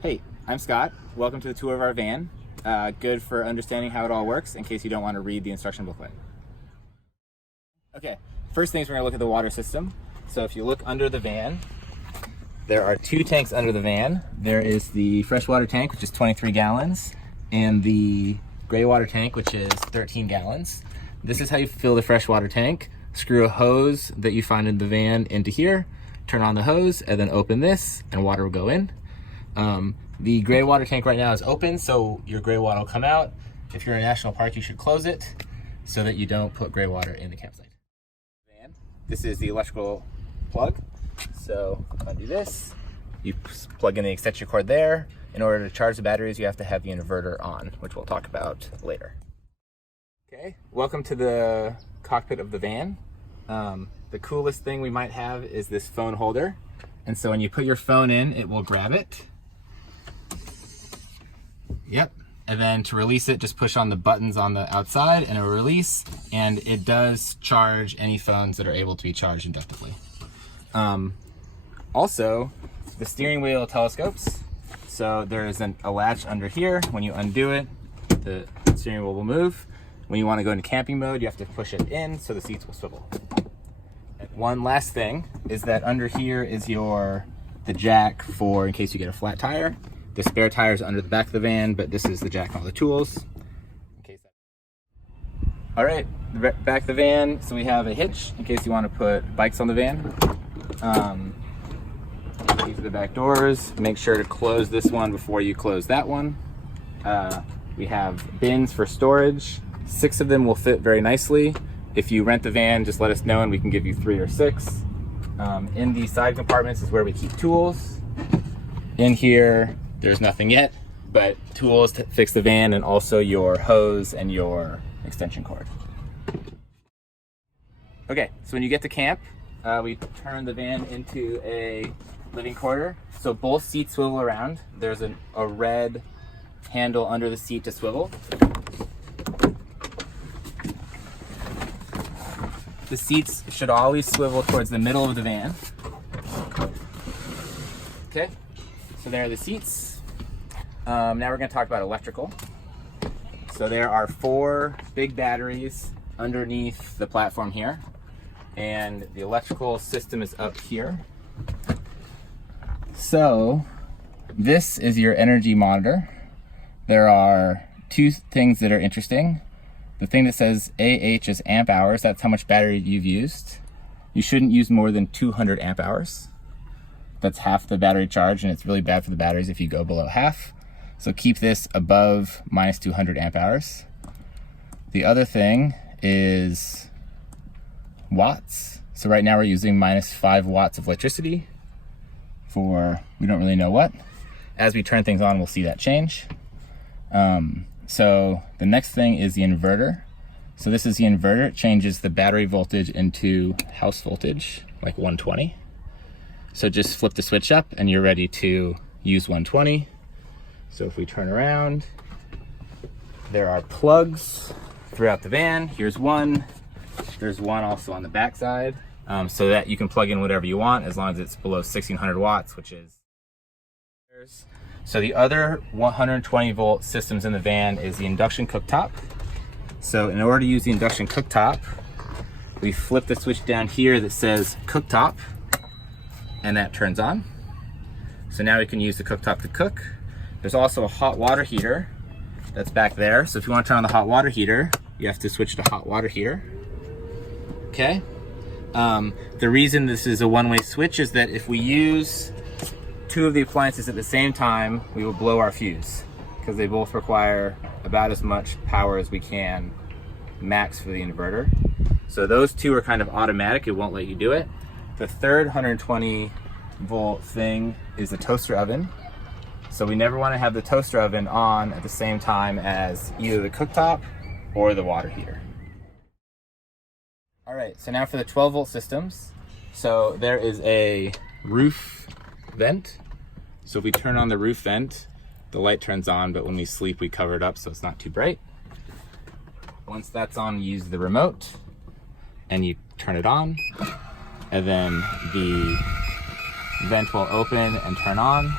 Hey, I'm Scott. Welcome to the tour of our van. Good for understanding how it all works in case you don't want to read the instruction booklet. Okay, first things we're going to look at the water system. So if you look under the van, there are two tanks under the van. There is the freshwater tank, which is 23 gallons, and the gray water tank, which is 13 gallons. This is how you fill the freshwater tank. Screw a hose that you find in the van into here, turn on the hose, and then open this, and water will go in. The gray water tank right now is open, so your gray water will come out. If you're in a national park, you should close it so that you don't put gray water in the campsite. This is the electrical plug. So undo this, you plug in the extension cord there. In order to charge the batteries, you have to have the inverter on, which we'll talk about later. Okay, welcome to the cockpit of the van. The coolest thing we might have is this phone holder. And so when you put your phone in, it will grab it. Yep. And then to release it, just push on the buttons on the outside and it'll release. And it does charge any phones that are able to be charged inductively. Also, the steering wheel telescopes. So there is a latch under here. When you undo it, the steering wheel will move. When you want to go into camping mode, you have to push it in so the seats will swivel. And one last thing is that under here is the jack for in case you get a flat tire. The spare tire is under the back of the van, but this is the jack and all the tools. All right, back of the van. So we have a hitch in case you want to put bikes on the van. These are the back doors. Make sure to close this one before you close that one. We have bins for storage. 6 of them will fit very nicely. If you rent the van, just let us know and we can give you 3 or 6. In the side compartments is where we keep tools. In here, there's nothing yet, but tools to fix the van and also your hose and your extension cord. Okay, so when you get to camp, we turn the van into a living quarter. So both seats swivel around. There's a red handle under the seat to swivel. The seats should always swivel towards the middle of the van. Okay, so there are the seats. Now we're going to talk about electrical. So there are 4 big batteries underneath the platform here, and the electrical system is up here. So this is your energy monitor. There are 2 things that are interesting. The thing that says AH is amp hours, that's how much battery you've used. You shouldn't use more than 200 amp hours. That's half the battery charge, and it's really bad for the batteries if you go below half. So keep this above minus 200 amp hours. The other thing is watts. So right now we're using minus 5 watts of electricity for we don't really know what. As we turn things on, we'll see that change. So the next thing is the inverter. So this is the inverter. It changes the battery voltage into house voltage, like 120. So just flip the switch up and you're ready to use 120. So if we turn around, there are plugs throughout the van. Here's one. There's one also on the back side, so that you can plug in whatever you want as long as it's below 1600 watts, which is. So the other 120 volt systems in the van is the induction cooktop. So in order to use the induction cooktop, we flip the switch down here that says cooktop, and that turns on. So now we can use the cooktop to cook. There's also a hot water heater that's back there. So if you want to turn on the hot water heater, you have to switch to hot water heater. Okay. The reason this is a one-way switch is that if we use 2 of the appliances at the same time, we will blow our fuse because they both require about as much power as we can max for the inverter. So those 2 are kind of automatic. It won't let you do it. The third 120 volt thing is the toaster oven. So we never want to have the toaster oven on at the same time as either the cooktop or the water heater. All right, so now for the 12 volt systems. So there is a roof vent. So if we turn on the roof vent, the light turns on, but when we sleep, we cover it up so it's not too bright. Once that's on, you use the remote and you turn it on, and then the vent will open and turn on.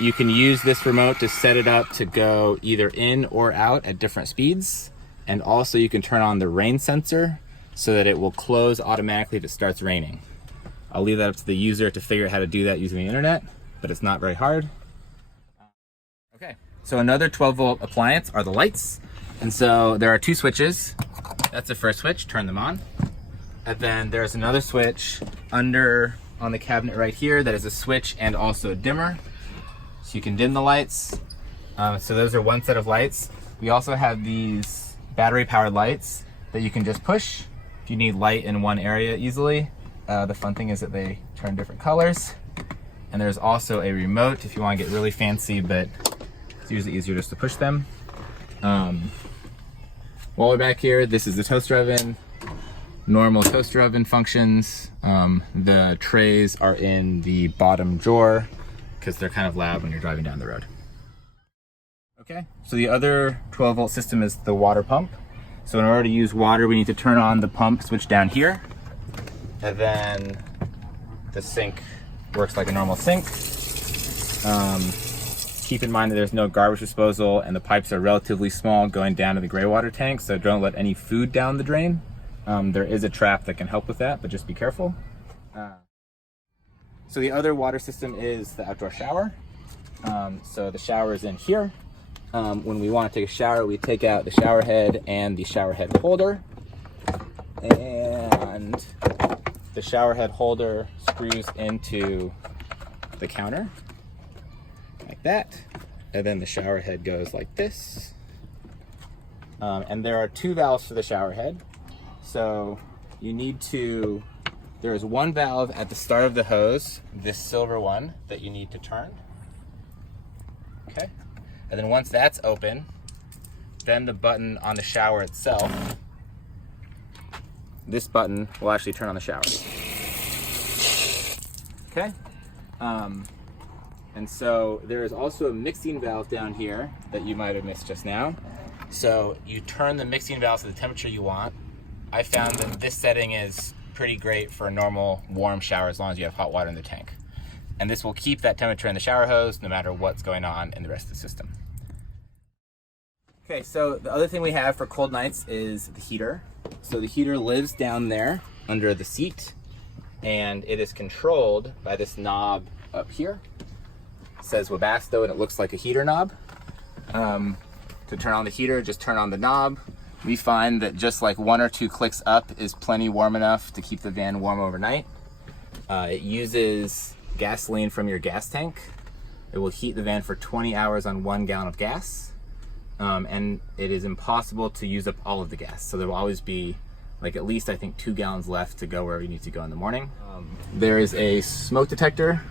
You can use this remote to set it up to go either in or out at different speeds. And also you can turn on the rain sensor so that it will close automatically if it starts raining. I'll leave that up to the user to figure out how to do that using the internet, but it's not very hard. Okay, so another 12-volt appliance are the lights. And so there are two switches. That's the first switch, turn them on. And then there's another switch under on the cabinet right here that is a switch and also a dimmer. So you can dim the lights. So those are one set of lights. We also have these battery powered lights that you can just push if you need light in one area easily. The fun thing is that they turn different colors. And there's also a remote if you want to get really fancy, but it's usually easier just to push them. While we're back here, this is the toaster oven. Normal toaster oven functions. The trays are in the bottom drawer because they're kind of loud when you're driving down the road. Okay, so the other 12-volt system is the water pump. So in order to use water, we need to turn on the pump switch down here. And then the sink works like a normal sink. Keep in mind that there's no garbage disposal and the pipes are relatively small going down to the gray water tank, so don't let any food down the drain. There is a trap that can help with that, but just be careful. So the other water system is the outdoor shower. So the shower is in here. When we want to take a shower, we take out the shower head and the shower head holder. And the shower head holder screws into the counter, like that. And then the shower head goes like this. And there are two valves for the shower head. So you need to, there is one valve at the start of the hose, this silver one, that you need to turn. Okay. And then once that's open, then the button on the shower itself, this button will actually turn on the shower. Okay. And so there is also a mixing valve down here that you might have missed just now. So you turn the mixing valve to the temperature you want. I found that this setting is pretty great for a normal warm shower as long as you have hot water in the tank. And this will keep that temperature in the shower hose no matter what's going on in the rest of the system. Okay, so the other thing we have for cold nights is the heater. So the heater lives down there under the seat, and it is controlled by this knob up here. It says Webasto and it looks like a heater knob. To turn on the heater, just turn on the knob. We find that just like 1 or 2 clicks up is plenty warm enough to keep the van warm overnight. It uses gasoline from your gas tank. It will heat the van for 20 hours on 1 gallon of gas. And it is impossible to use up all of the gas. So there will always be like at least I think 2 gallons left to go where you need to go in the morning. There is a smoke detector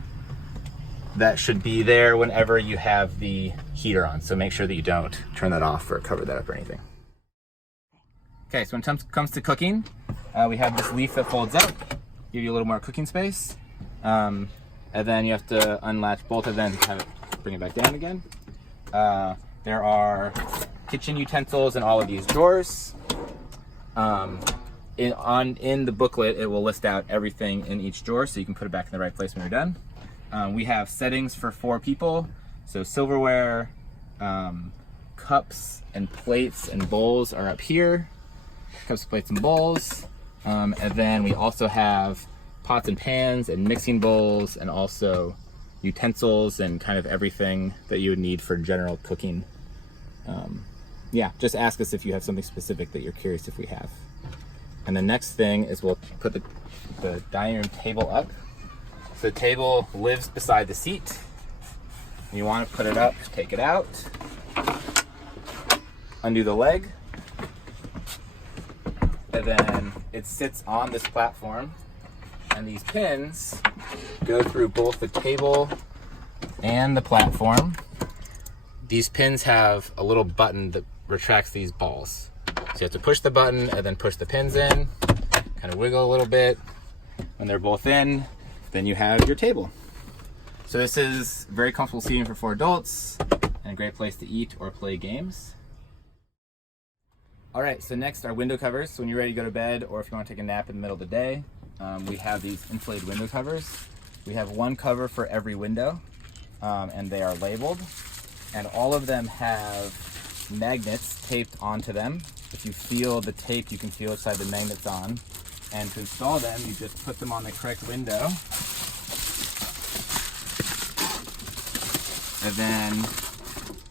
that should be there whenever you have the heater on. So make sure that you don't turn that off or cover that up or anything. Okay, so when it comes to cooking, we have this leaf that folds up, give you a little more cooking space. And then you have to unlatch both of them to have it, bring it back down again. There are kitchen utensils in all of these drawers. In the booklet, it will list out everything in each drawer so you can put it back in the right place when you're done. We have settings for 4 people. So silverware, cups and plates and bowls are up here. Cups, plates, and bowls. And then we also have pots and pans and mixing bowls and also utensils and kind of everything that you would need for general cooking. Yeah, just ask us if you have something specific that you're curious if we have. And the next thing is we'll put the dining room table up. So the table lives beside the seat. You want to put it up, take it out, undo the leg, and then it sits on this platform. And these pins go through both the table and the platform. These pins have a little button that retracts these balls. So you have to push the button and then push the pins in, kind of wiggle a little bit. When they're both in, then you have your table. So this is very comfortable seating for 4 adults and a great place to eat or play games. All right, so next are window covers. So when you're ready to go to bed or if you want to take a nap in the middle of the day, we have these insulated window covers. We have one cover for every window, and they are labeled, and all of them have magnets taped onto them. If you feel the tape, you can feel which side the magnet's on. And to install them, you just put them on the correct window, and then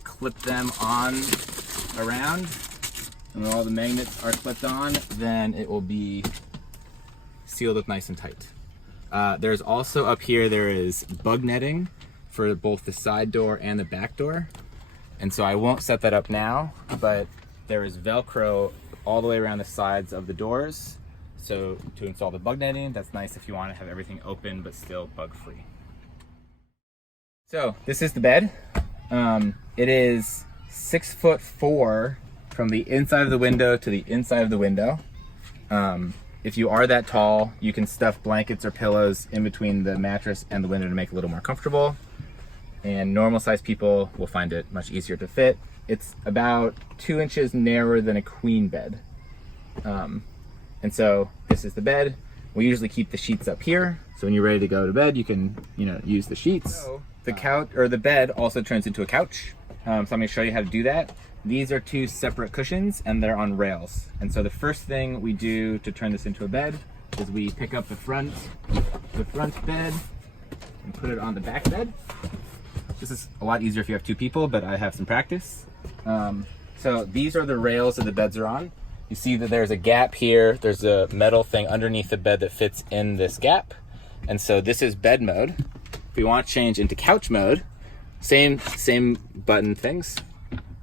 clip them on around. And when all the magnets are clipped on, then it will be sealed up nice and tight. There's also up here, there is bug netting for both the side door and the back door. And so I won't set that up now, but there is Velcro all the way around the sides of the doors. So to install the bug netting, that's nice if you want to have everything open but still bug free. So this is the bed. It is 6'4" from the inside of the window to the inside of the window. If you are that tall, you can stuff blankets or pillows in between the mattress and the window to make it a little more comfortable. And normal sized people will find it much easier to fit. It's about 2 inches narrower than a queen bed. And so this is the bed. We usually keep the sheets up here. So when you're ready to go to bed, you can, use the sheets. The couch or the bed also turns into a couch. So I'm gonna show you how to do that. These are 2 separate cushions and they're on rails. And so the first thing we do to turn this into a bed is we pick up the front bed and put it on the back bed. This is a lot easier if you have 2 people, but I have some practice. So these are the rails that the beds are on. You see that there's a gap here. There's a metal thing underneath the bed that fits in this gap. And so this is bed mode. If we want to change into couch mode, same button things.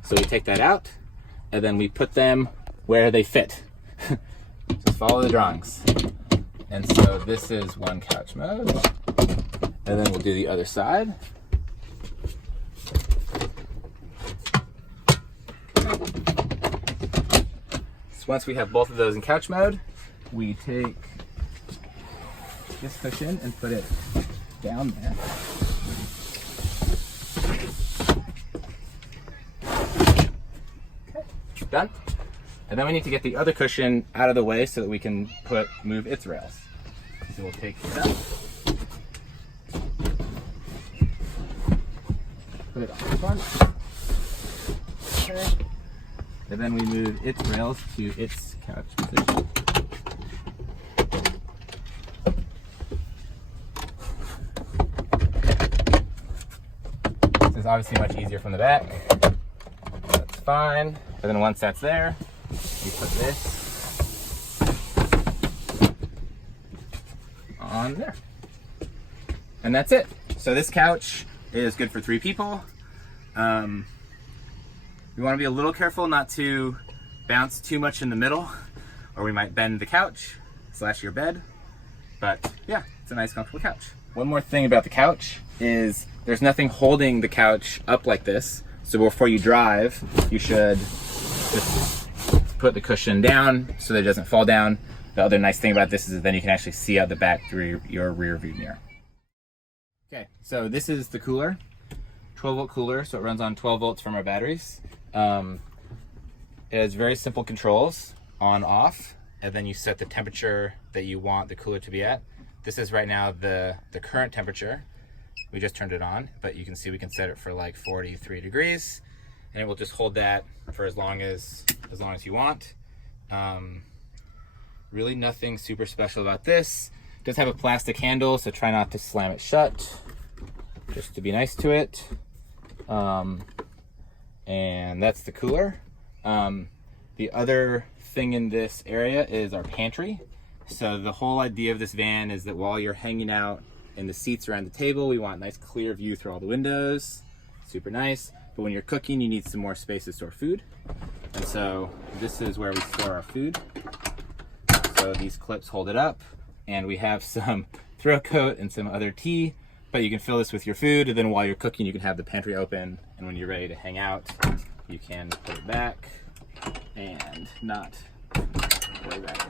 So we take that out and then we put them where they fit. Just follow the drawings. And so this is one couch mode. And then we'll do the other side. So once we have both of those in couch mode, we take this cushion and put it down there. Okay, done. And then we need to get the other cushion out of the way so that we can move its rails. So we'll take it up, put it on the front. Okay. And then we move its rails to its couch position. This is obviously much easier from the back. That's fine. And then once that's there, we put this on there. And that's it. So this couch is good for 3 people. You want to be a little careful not to bounce too much in the middle, or we might bend the couch / your bed. But yeah, it's a nice comfortable couch. One more thing about the couch is there's nothing holding the couch up like this. So before you drive, you should just put the cushion down so that it doesn't fall down. The other nice thing about this is that then you can actually see out the back through your rear view mirror. Okay, so this is the cooler, 12-volt cooler, so it runs on 12 volts from our batteries. It has very simple controls, on, off, and then you set the temperature that you want the cooler to be at. This is right now the current temperature. We just turned it on, but you can see we can set it for like 43 degrees, and it will just hold that for as long as you want. Really nothing super special about this. It does have a plastic handle, so try not to slam it shut, just to be nice to it. And that's the cooler. The other thing in this area is our pantry. So the whole idea of this van is that while you're hanging out in the seats around the table, we want a nice clear view through all the windows. Super nice. But when you're cooking, you need some more space to store food. And so this is where we store our food. So these clips hold it up, and we have some throat coat and some other tea, but you can fill this with your food, and then while you're cooking, you can have the pantry open, and when you're ready to hang out, you can put it back and not way back.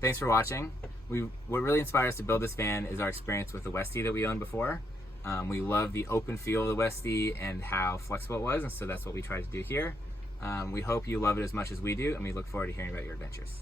Thanks for watching. What really inspired us to build this van is our experience with the Westie that we owned before. We love the open feel of the Westie and how flexible it was, and so that's what we tried to do here. We hope you love it as much as we do, and we look forward to hearing about your adventures.